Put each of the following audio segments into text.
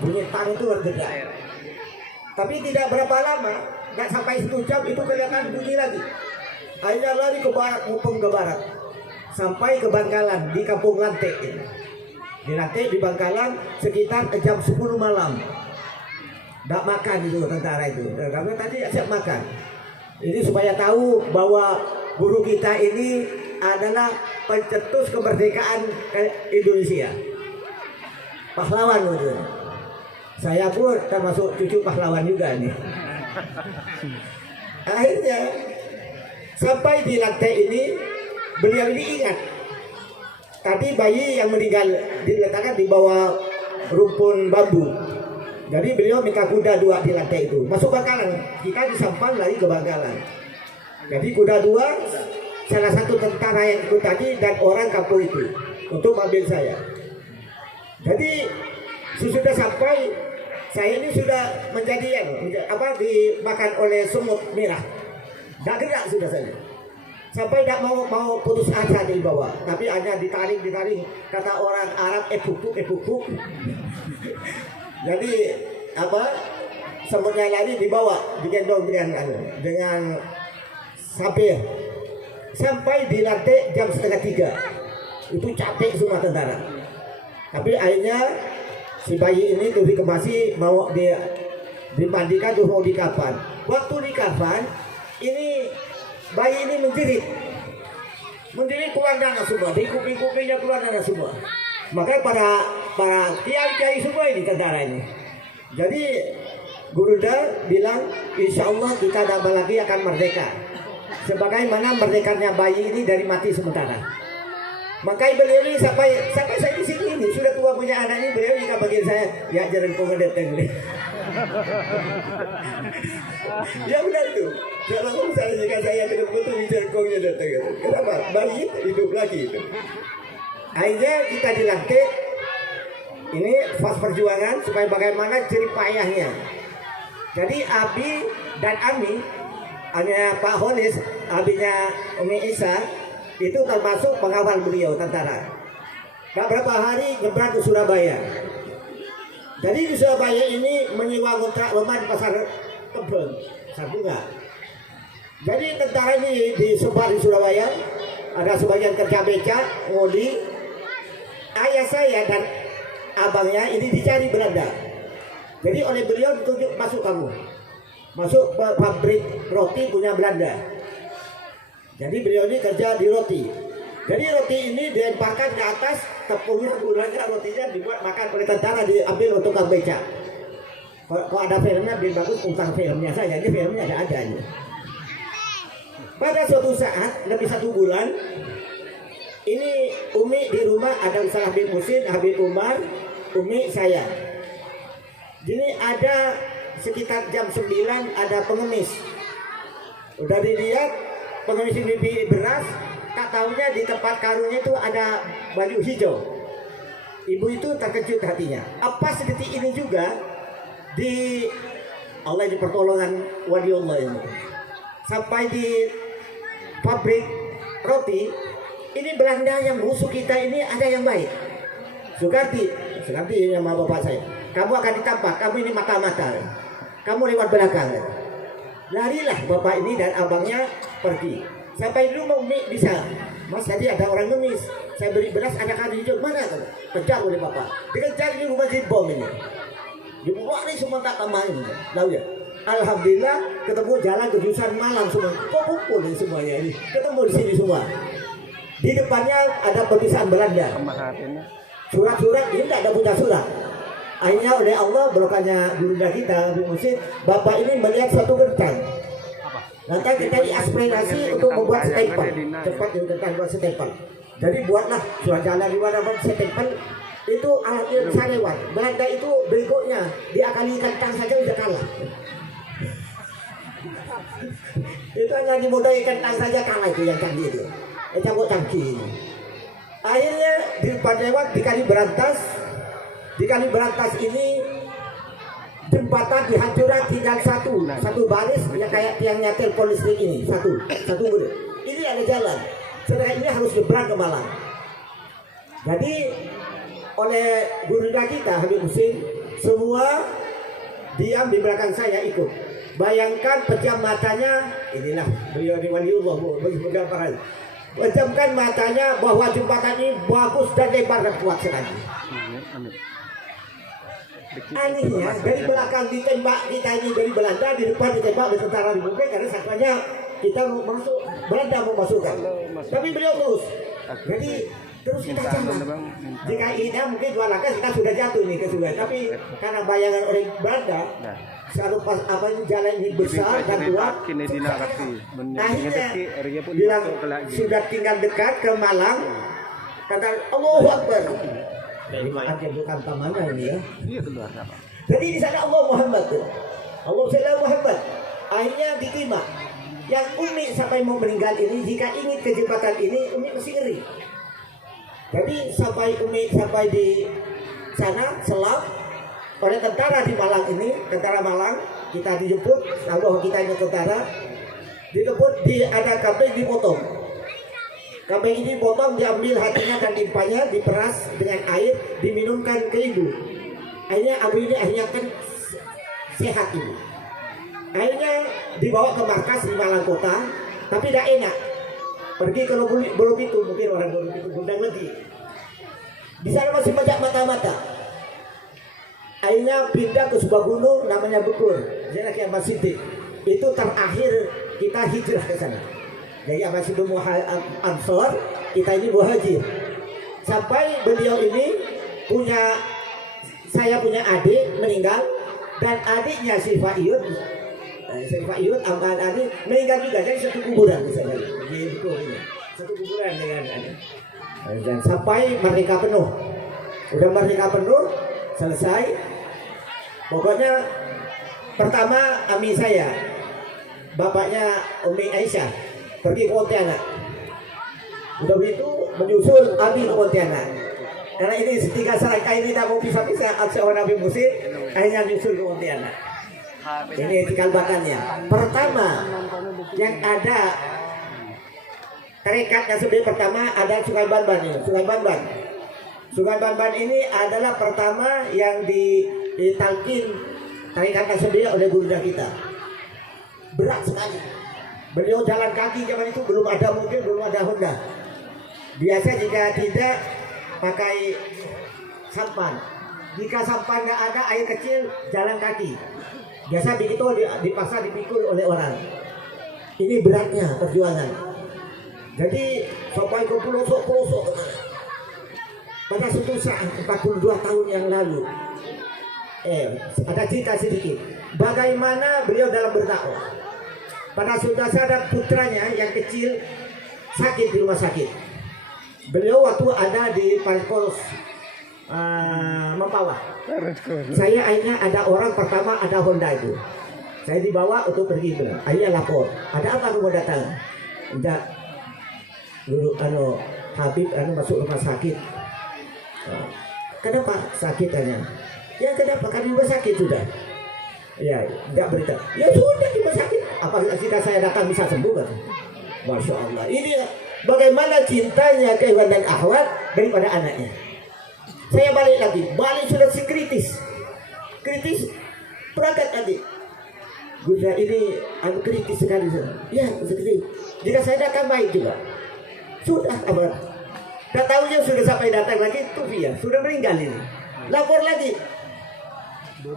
bunyi tang itu bergerak. Tapi tidak berapa lama, nggak sampai 1 jam itu kelihatan bunyi lagi. Akhirnya lari ke barat, ngupeng ke barat, sampai ke Bangkalan di Kampung Lantek. Di Lantek di Bangkalan sekitar jam 10 malam. Nggak makan itu tentara itu, karena tadi siap makan. Ini supaya tahu bahwa guru kita ini adalah pencetus kemerdekaan Indonesia. Pahlawan gitu. Saya pun termasuk cucu pahlawan juga nih. Akhirnya sampai di lantai ini beliau ini ingat tadi bayi yang meninggal diletakkan di bawah rumpun bambu. Jadi beliau minta kuda 2 di lantai itu. Masuk Bangkalan, kita disampang lari ke Bangkalan. Jadi kuda 2, salah satu tentara yang ikut tadi dan orang kampung itu untuk ambil saya. Jadi sesudah sampai, saya ini sudah menjadi dimakan oleh semut merah. Tidak gerak sudah saya. Sampai tidak mau putus asa di bawah, tapi hanya ditarik. Kata orang Arab, epuk. Jadi semutnya lari dibawa, digendong dengan sapir. Sampai di lantai jam 2:30. Itu capek semua tentara. Tapi akhirnya si bayi ini tuh dikemasi, mau dimandikan, tuh mau dikafan. Waktu dikafan, ini bayi ini menjerit keluar darah semua, di kuping-kupingnya keluar darah semua. Maka para kiai semua ini tentara ini. Jadi Guruda bilang, insya Allah kita tambah lagi akan merdeka. Sebagaimana merdekanya bayi ini dari mati sementara. Makanya beliau ini sampai saya di sini ini sudah tua punya anak ini, beliau juga bagian saya ya jarang pengedetan nih. Ya benar itu. Kalau misalnya jika saya betul-betul jarangnya datang, kenapa bayi hidup lagi itu? Akhirnya kita dilantik. Ini fase perjuangan supaya bagaimana jerih payahnya. Jadi Abi dan Ami, hanya Pak Holis, abinya Umi Isa, itu termasuk pengawal beliau tentara. Gak berapa hari nyebrang ke Surabaya. Jadi di Surabaya ini menyewa kontrak rumah di pasar Kebun, Sabunga. Jadi tentara ini disebar di Surabaya. Ada sebagian kerja beca, ngodi. Ayah saya dan abangnya ini dicari Belanda. Jadi oleh beliau ditunjuk masuk pabrik roti punya Belanda. Jadi beliau ini kerja di roti. Jadi roti ini dilemparkan ke atas, tepungnya, gulanya, rotinya dibuat makan oleh tentara, diambil untuk tukang beca. Kalau ada filmnya lebih bagus utang filmnya saja. Ini filmnya ada ini. Pada suatu saat lebih 1 bulan, ini Umi di rumah ada Ustaz Habib Musin, Habib Umar, Umi saya. Jadi ada sekitar jam 9 ada pengemis. Udah dilihat pengemis ini beras, tak tahunya di tempat karungnya itu ada baju hijau. Ibu itu terkejut hatinya. Apa sedetik ini juga di Allah di pertolongan wali Allah ini. Sampai di pabrik roti, ini Belanda yang musuh kita ini ada yang baik. Sukarti nama bapak saya. Kamu akan ditangkap, kamu ini mata-mata. Kamu lewat belakang. Larilah bapak ini dan abangnya pergi. Sampai dulu mau bisa. Mas tadi ada orang ngemis. Saya beri beras, ada kado hijau. Mana? Kejar oleh bapak. Dikejar di rumah bom ini. Dibawa ini semua tak kemarin. Tahu ya? Alhamdulillah ketemu jalan kejurusan malam semua. Kok kumpul ini semuanya ini? Ketemu di sini semua. Di depannya ada pepisaan Belanda. Surat-surat ini tidak ada punya surat. Akhirnya oleh Allah berkahnya Guruda kita di masjid, bapak ini melihat suatu genteng. Nanti kita diaspirasi untuk membuat stempel. Cepat kita buat stempel. Jadi buatlah surat jalan di mana stempel. Itu alat yang bisa lewat. Belanda itu berikutnya diakali kentang saja sudah kalah. Itu hanya dimodai kentang saja kalah itu yang canggih itu. Canggih ini. Akhirnya di depan lewat di Kali Berantas. Di Kali Berantas ini jembatan dihancurkan tinggal satu baris yang kayak tiangnya telepon listrik ini satu boleh. Ini ada jalan. Sedangkan ini harus nyebrang ke Malang. Jadi oleh Guruda kita Habib Musin semua diam di belakang saya ikut. Bayangkan pejam matanya, inilah beliau di waliullah, pejamkan matanya bahwa jembatan ini bagus dan lebar dan kuat sekali. Anehnya dari belakang ditembak kita ini dari Belanda, di depan ditembak oleh tentara Republik karena sangkanya kita mau masuk, Belanda mau masukkan. Tapi beliau terus. Jadi terus kita jangan. Jika ini mungkin 2 langkah kita sudah jatuh nih ke sungai. Tapi karena bayangan orang Belanda, selalu pas apa ini jalan ini besar dan kuat. Akhirnya bilang sudah tinggal dekat ke Malang. Kata Allahu Akbar. Dari mana bukan mana ini ya? Jadi di sana Allah Muhammad tuh. Allah Sallallahu Muhammad. Akhirnya diterima. Yang Umi sampai mau meninggal ini, jika ingin ke jembatan ini, Umi mesti ngeri. Jadi sampai Umi sampai di sana selam oleh tentara di Malang ini, tentara Malang, kita dijemput, bahwa kita ini tentara, dijemput di ada kambing dipotong. Kambing ini potong, diambil hatinya dan limpahnya, diperas dengan air, diminumkan ke ibu. Akhirnya abu ini akhirnya kan sehat ibu. Akhirnya dibawa ke markas di Malang Kota, tapi tidak enak. Pergi ke Borobudur, mungkin orang Borobudur Gundang lagi. Di sana masih banyak mata-mata. Akhirnya pindah ke sebuah gunung namanya Bukur, jadi kayak Siddiq. Itu terakhir kita hijrah ke sana. Jadi Abah Siddiq Ansor, kita ini muhajir. Sampai beliau ini saya punya adik meninggal, dan adiknya si Fa'iyud Amban adik meninggal juga, jadi satu kuburan di sana. Satu kuburan dengan adik. Dan sampai merdeka penuh. Udah merdeka penuh, selesai. Pokoknya pertama ami saya, bapaknya Umi Aisyah, pergi ke Pontianak. Udah begitu menyusul abi ke Pontianak. Karena ini tiga serangkai ini tidak mau pisah-pisah, seorang Nabi Musim, akhirnya menyusul ke Pontianak. Ini cikal bakalnya. Pertama yang ada tarikatnya sebenarnya pertama ada Sungai Banban ini. Sungai Banban ini adalah pertama yang ditalkin tarikatnya sebenarnya oleh guru kita. Berat sekali. Beliau jalan kaki zaman itu belum ada mobil, belum ada Honda. Biasa jika tidak pakai sampan. Jika sampan nggak ada, air kecil, jalan kaki. Biasa begitu di pasar dipikul oleh orang. Ini beratnya perjuangan. Jadi sampai ke pelosok-pelosok. Pada suatu saat 42 tahun yang lalu, ada cerita sedikit. Bagaimana beliau dalam berdakwah. Pada suatu saat ada putranya yang kecil sakit di rumah sakit. Beliau waktu ada di Parkos Mempawah. Saya akhirnya ada orang pertama ada Honda itu. Saya dibawa untuk pergi benar. Akhirnya lapor. Ada apa kamu datang? Tidak. Dulu Habib masuk rumah sakit. Kenapa sakit tanya? Ya kenapa? Kan di rumah sakit sudah. Ya tidak berita. Ya sudah di rumah sakit. Apa kita saya datang bisa sembuh kan? Masya Allah. Ini bagaimana cintanya kehidupan dan akhwat daripada anaknya. Saya balik sudah si kritis berangkat tadi. Guna ini kritis sekali. Ya kritis. Jika saya datang baik juga. Sudah kabar. Tak tahunya sudah sampai datang lagi tuh ya sudah meninggal ini. Lapor lagi.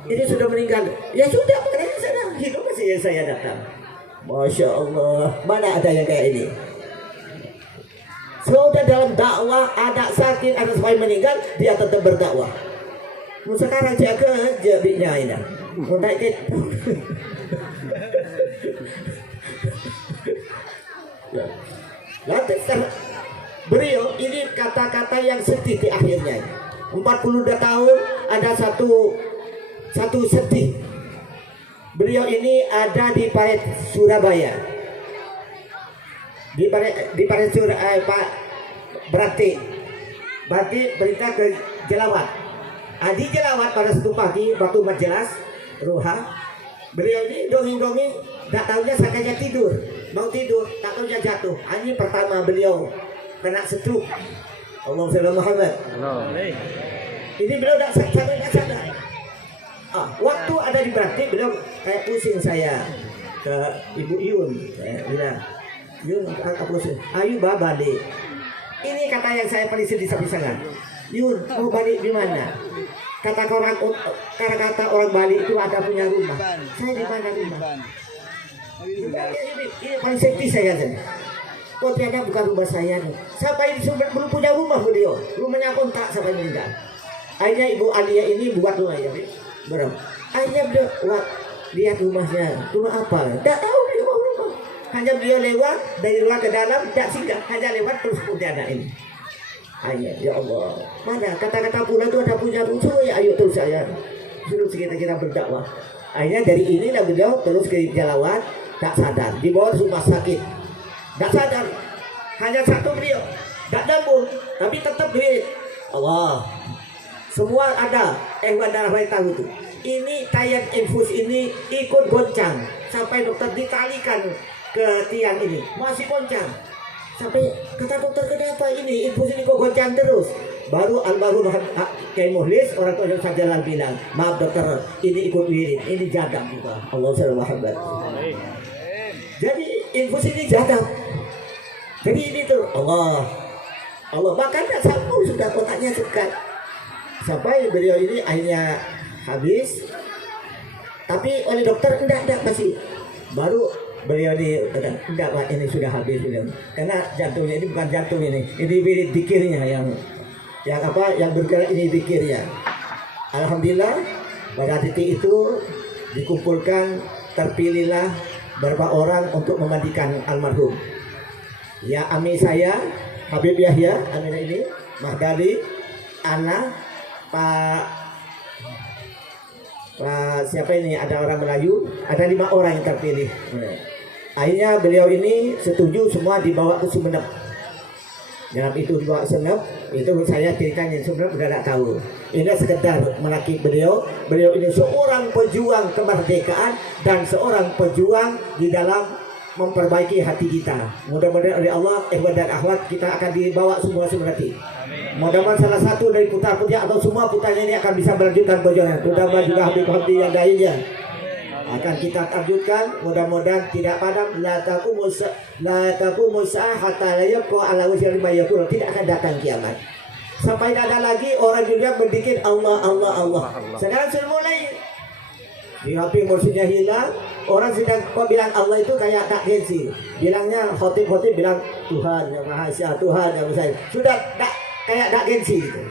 Ini sudah meninggal. Ya sudah makanya saya hidup masih saya datang. Masya Allah. Mana ada yang kayak ini? Sudah dalam dakwah ada sakit, ada sampai meninggal, dia tetap berdakwah. Sekarang saya kerja binya ini. Mau naik beliau ini kata-kata yang sedih di akhirnya. 42 tahun ada satu sedih. Beliau ini ada di Paret Surabaya. Di Paret Surabaya Pak berarti berita ke Jelawat. Di Jelawat pada satu pagi waktu majelis Ruha, beliau ini dongeng-dongeng, tak tahunya sakitnya tidur, mau tidur, tak tahunya jatuh. Ini pertama beliau kena stroke. Allahumma shalli ala Muhammad. Ini beliau tak sadar. praktik beliau kayak pusing saya ke Ibu Yun, saya bilang, Yun apa pusing? Ayo balik. Ini kata yang saya paling sedih sampai sangat. Yun mau balik di mana? Kata orang Bali itu ada punya rumah. Saya di mana rumah? Ini paling sedih saya kan. Kok ternyata bukan rumah saya nih. Sampai belum punya rumah beliau. Rumahnya kontak sampai meninggal. Akhirnya Ibu Alia ini buat rumah ya, berapa? Akhirnya beliau lihat rumahnya. Rumah apa? Tidak tahu beliau rumah. Hanya beliau lewat dari luar ke dalam, tidak singgah. Hanya lewat terus anak ini. Ayo, ya Allah. Mana kata-kata pula itu ada punya rusuh ya, ayo terus saya. Terus kita berdakwah. Akhirnya dari ini beliau terus ke Jalawat, tak sadar. Dibawa ke rumah sakit. Tak sadar. Hanya satu beliau. Tak dambung, tapi tetap duit. Allah. Semua ada. Darah baik tahu itu. Ini tayang infus ini ikut goncang. Sampai dokter ditalikan ke tiang ini. Masih goncang. Sampai kata dokter, kenapa ini infus ini kok goncang terus? Baru almarhum Kiai Muhlis orang tua yang Sajalan bilang, maaf dokter, ini ikut wirid, ini jadab juga. Allah SWT. Jadi infus ini jadab. Jadi ini tuh Allah makanya sambung sudah kotaknya sekat. Sampai beliau ini akhirnya habis. Tapi oleh dokter enggak masih. Baru beliau enggak Pak, ini sudah habis beliau. Karena jantungnya ini bukan jantung ini wirid dikirnya yang bergerak ini dikirnya. Alhamdulillah pada titik itu dikumpulkan, terpilihlah beberapa orang untuk memandikan almarhum. Ya ami saya Habib Yahya, Amina ini, Mahdali, Ana, Pak siapa ini, ada orang Melayu, ada 5 orang yang terpilih. Akhirnya beliau ini setuju semua dibawa ke Sumeneb. Dalam itu dibawa ke Sumeneb, itu saya ceritanya Sumeneb udah tak tahu. Ini sekedar melaki beliau ini seorang pejuang kemerdekaan dan seorang pejuang di dalam memperbaiki hati kita. Mudah-mudahan oleh Allah, ikhwan dan akhwat, kita akan dibawa semua seperti. Mudah-mudahan salah satu dari putra-putra atau semua putranya ini akan bisa melanjutkan perjuangan. Mudah-mudahan juga habib-habib yang lainnya akan kita lanjutkan. Mudah-mudahan tidak padam. La taqumu hatta la yabqa ala wajhi ma yakun. Tidak akan datang kiamat sampai tidak ada lagi orang dunia berzikir Allah. Sekarang sudah mulai di samping mursyidnya hilang, orang sedang kok bilang Allah itu kayak tak gengsi. Bilangnya khotib bilang Tuhan yang Maha Esa, Tuhan yang Besar. Sudah tak kayak tak gengsi gitu.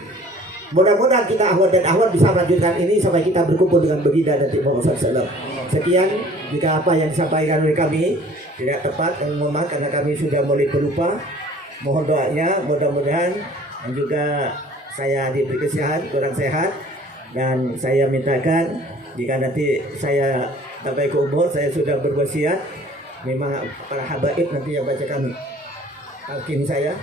Mudah-mudahan kita ahwat dan ahwat bisa melanjutkan ini sampai kita berkumpul dengan baginda Nabi Muhammad SAW. Sekian, jika apa yang disampaikan oleh kami tidak tepat, dan mohon maaf karena kami sudah mulai berlupa. Mohon doanya, mudah-mudahan, dan juga saya diberi kesehatan, kurang sehat, dan saya mintakan jika nanti saya sampai ke umur, saya sudah berwasiat, memang para habaib nanti yang baca kami, hakim saya,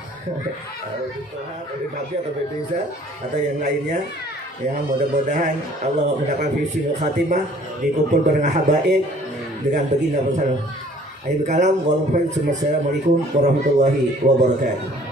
atau yang lainnya, ya mudah-mudahan Allah mendapat husnul khatimah, dikumpul bareng habaib dengan baginda bersama. Akhirul kalam, wassalamualaikum warahmatullahi wabarakatuh.